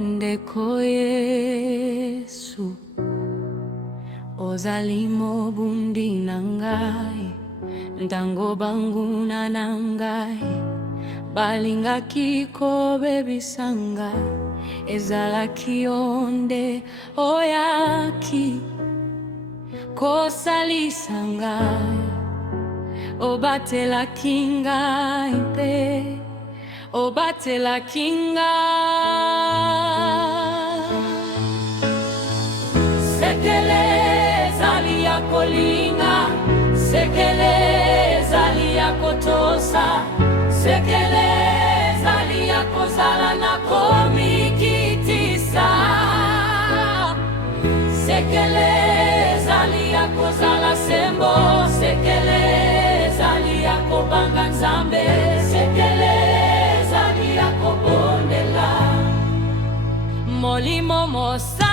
Ndeko Yesu ozalimo bundi nangai ntango banguna nangai balinga kikobe bisanga ezala kionde oyaki kosalisanga obatela kingai pe obatela kinga sekele zali ya kolinga sekele zali ya kotosa sekele zali ya kozala na komikitisa sekele zali ya kozala sembo sekele zali ya kobanga Nzambe sekele zali ya kobondela molimo mosa